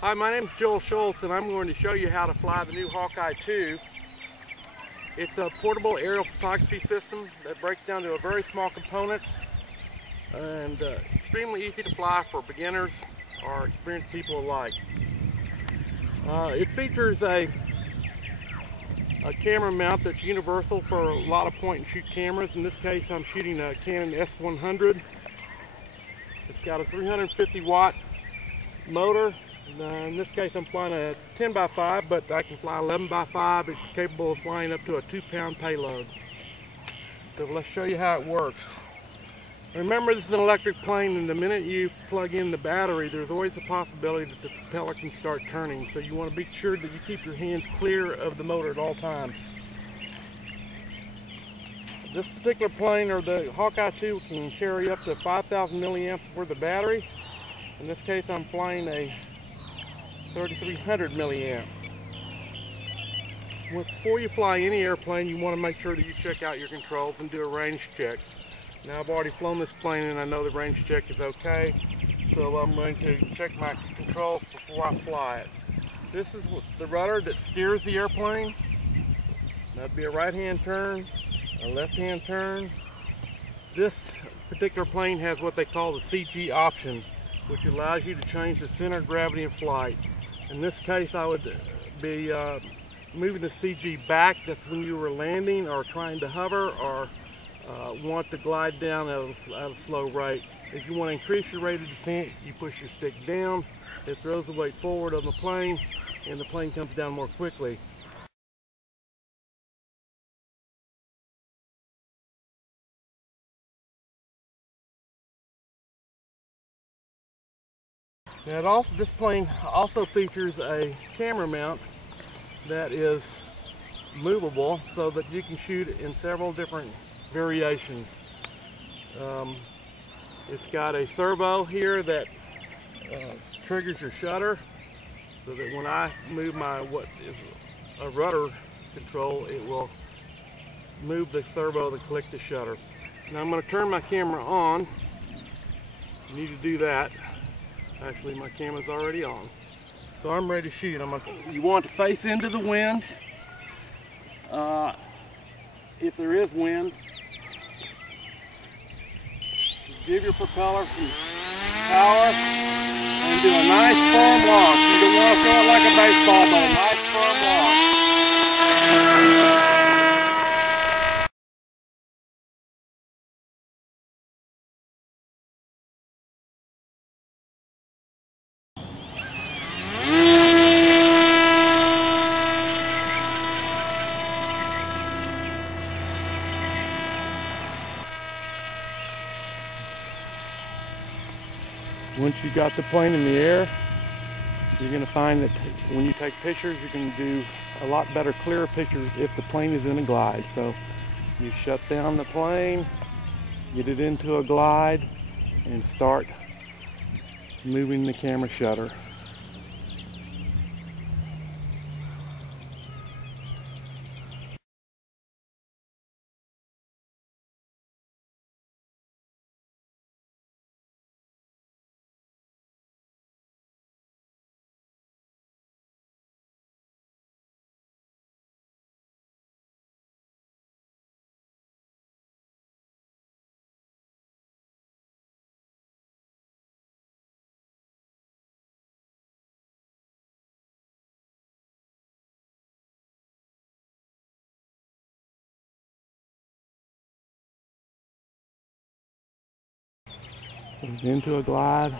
Hi, my name is Scholz, and I'm going to show you how to fly the new Hawkeye II. It's a portable aerial photography system that breaks down to very small components and extremely easy to fly for beginners or experienced people alike. It features a camera mount that's universal for a lot of point and shoot cameras. In this case, I'm shooting a Canon S100. It's got a 350 watt motor. In this case, I'm flying a 10x5, but I can fly 11x5. It's capable of flying up to a 2-pound payload. So let's show you how it works. Remember, this is an electric plane, and the minute you plug in the battery, there's always a possibility that the propeller can start turning. So you want to be sure that you keep your hands clear of the motor at all times. This particular plane, or the Hawkeye II, can carry up to 5,000 milliamps worth of battery. In this case, I'm flying a 3,300 milliamp. Before you fly any airplane, you want to make sure that you check out your controls and do a range check. Now, I've already flown this plane and I know the range check is okay, so I'm going to check my controls before I fly it. This is the rudder that steers the airplane. That'd be a right-hand turn, a left-hand turn. This particular plane has what they call the CG option, which allows you to change the center of gravity of flight. In this case, I would be moving the CG back. That's when you were landing or trying to hover or want to glide down at a slow rate. If you want to increase your rate of descent, you push your stick down. It throws the weight forward on the plane, and the plane comes down more quickly. Now this plane also features a camera mount that is movable so that you can shoot in several different variations. It's got a servo here that triggers your shutter, so that when I move my what is a rudder control, it will move the servo to click the shutter. Now I'm going to turn my camera on. You need to do that. Actually, my camera's already on. So I'm ready to shoot. You want to face into the wind. If there is wind, give your propeller some power and do a nice firm launch. You don't want to throw it like a baseball, but a nice firm launch. Once you got the plane in the air, you're going to find that when you take pictures, you can do a lot better, clearer pictures if the plane is in a glide. So you shut down the plane, get it into a glide, and start moving the camera shutter. Into a glide.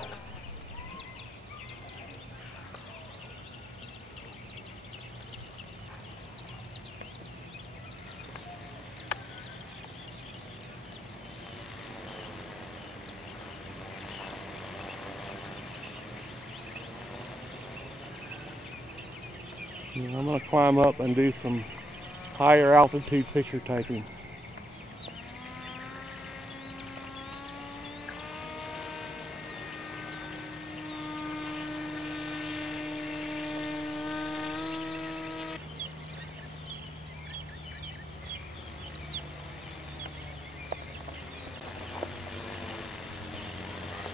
And I'm going to climb up and do some higher altitude picture taking.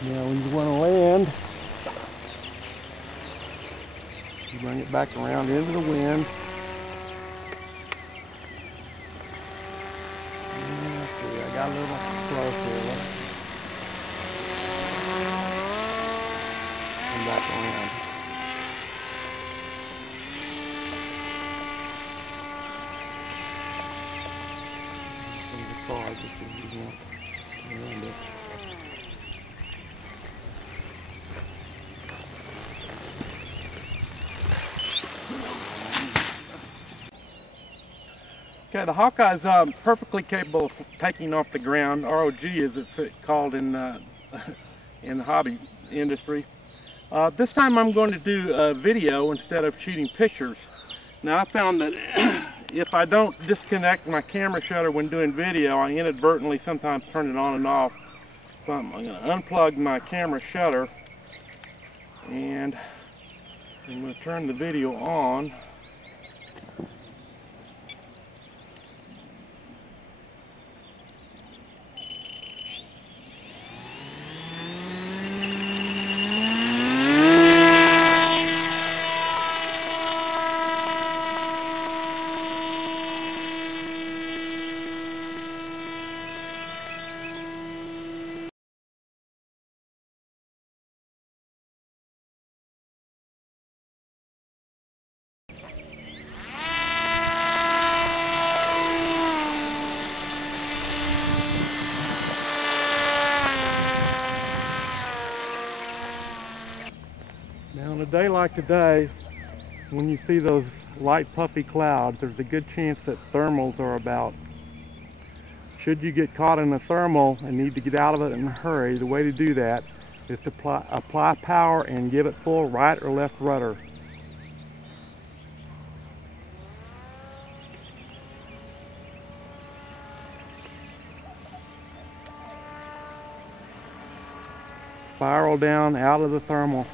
Now when you want to land, Bring it back around into the wind. Let's see, I got a little close here. Come back around. The car just around it. Okay, the Hawkeye is perfectly capable of taking off the ground. ROG as it's called in the hobby industry. This time I'm going to do a video instead of shooting pictures. Now I found that if I don't disconnect my camera shutter when doing video, I inadvertently sometimes turn it on and off. So I'm going to unplug my camera shutter and I'm going to turn the video on. Now on a day like today, when you see those light puffy clouds, there's a good chance that thermals are about. Should you get caught in a thermal and need to get out of it in a hurry, the way to do that is to apply power and give it full right or left rudder. Spiral down out of the thermal.